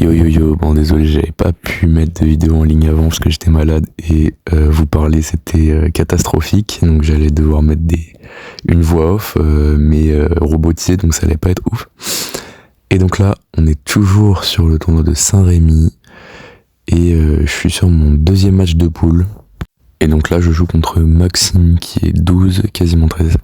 Yo yo yo, bon désolé, j'avais pas pu mettre de vidéo en ligne avant parce que j'étais malade et vous parler c'était catastrophique, donc j'allais devoir mettre une voix off mais robotisée, donc ça allait pas être ouf. Et donc là, on est toujours sur le tournoi de Saint-Rémy et je suis sur mon deuxième match de poule. Et donc là, je joue contre Maxime qui est 12, quasiment 13.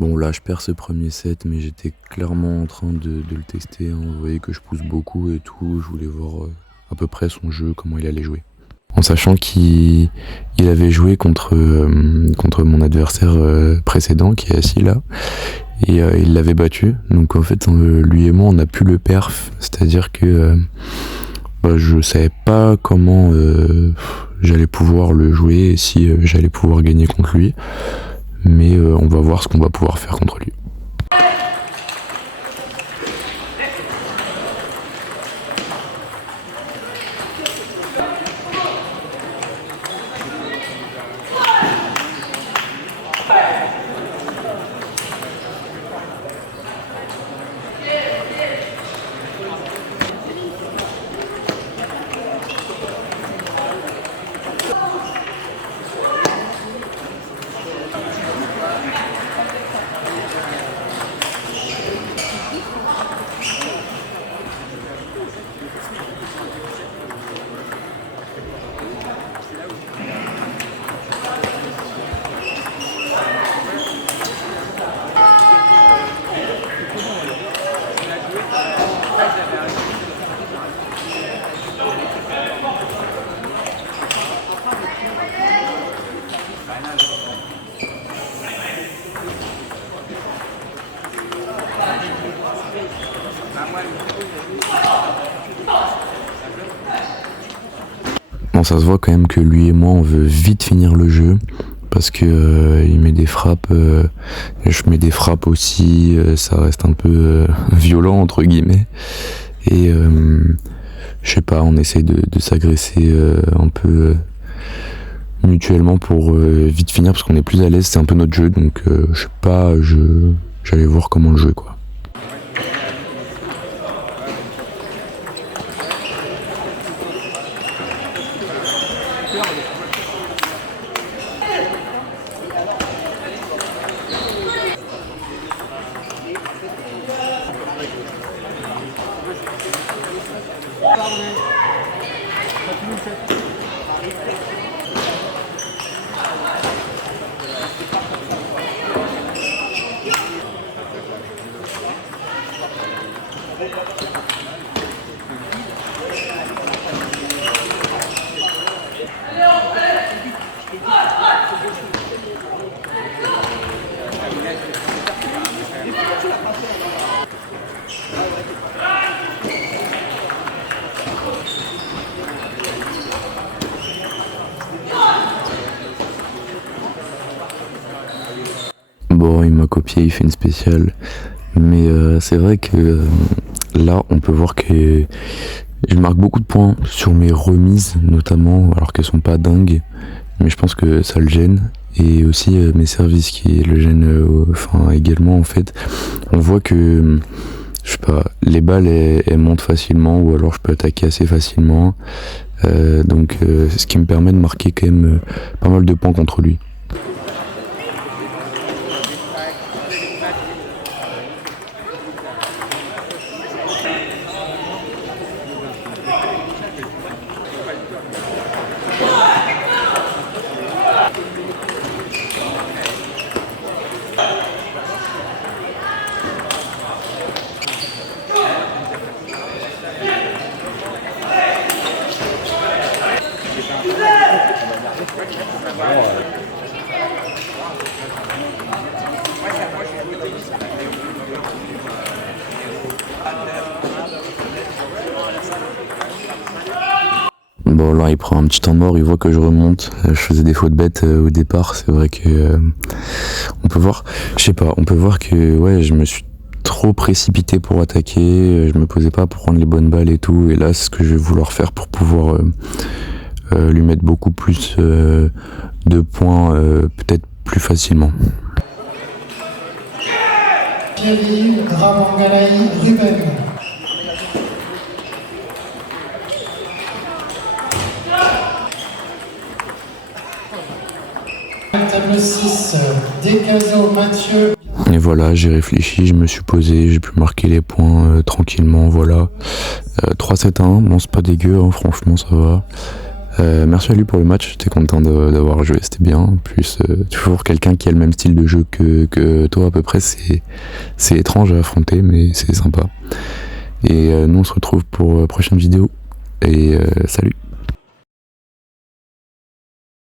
Bon là je perds ce premier set mais j'étais clairement en train de le tester, hein. Vous voyez que je pousse beaucoup et tout, je voulais voir à peu près son jeu, comment il allait jouer. En sachant qu'il avait joué contre mon adversaire précédent qui est assis là et il l'avait battu, donc en fait lui et moi on a pu le perf, c'est-à-dire que je savais pas comment j'allais pouvoir le jouer et si j'allais pouvoir gagner contre lui, mais on va voir ce qu'on va pouvoir faire contre lui. Bon, ça se voit quand même que lui et moi on veut vite finir le jeu parce que il met des frappes, je mets des frappes aussi, ça reste un peu violent entre guillemets et je sais pas, on essaie de s'agresser un peu mutuellement pour vite finir parce qu'on est plus à l'aise, c'est un peu notre jeu, donc je sais pas, j'allais voir comment le jouer quoi. Bon, il m'a copié, il fait une spéciale, mais c'est vrai que là on peut voir que je marque beaucoup de points sur mes remises notamment, alors qu'elles sont pas dingues, mais je pense que ça le gêne, et aussi mes services qui le gênent également en fait. On voit que je sais pas, les balles elles montent facilement, ou alors je peux attaquer assez facilement, donc c'est ce qui me permet de marquer quand même pas mal de points contre lui. Bon là il prend un petit temps mort, il voit que je remonte, je faisais des fautes bêtes au départ, c'est vrai que on peut voir que ouais je me suis trop précipité pour attaquer, je me posais pas pour prendre les bonnes balles et tout, et là c'est ce que je vais vouloir faire pour pouvoir lui mettre beaucoup plus de points peut-être plus facilement. Thierry Ramangalaï Ruben. Table 6, Descazeaux Mathieu. Et voilà, j'ai réfléchi, je me suis posé, j'ai pu marquer les points tranquillement, voilà. 3-7-1, bon c'est pas dégueu, hein, franchement ça va. Merci à lui pour le match, j'étais content d'avoir joué, c'était bien. En plus, toujours quelqu'un qui a le même style de jeu que toi à peu près, c'est étrange à affronter, mais c'est sympa. Et nous on se retrouve pour la prochaine vidéo, et salut.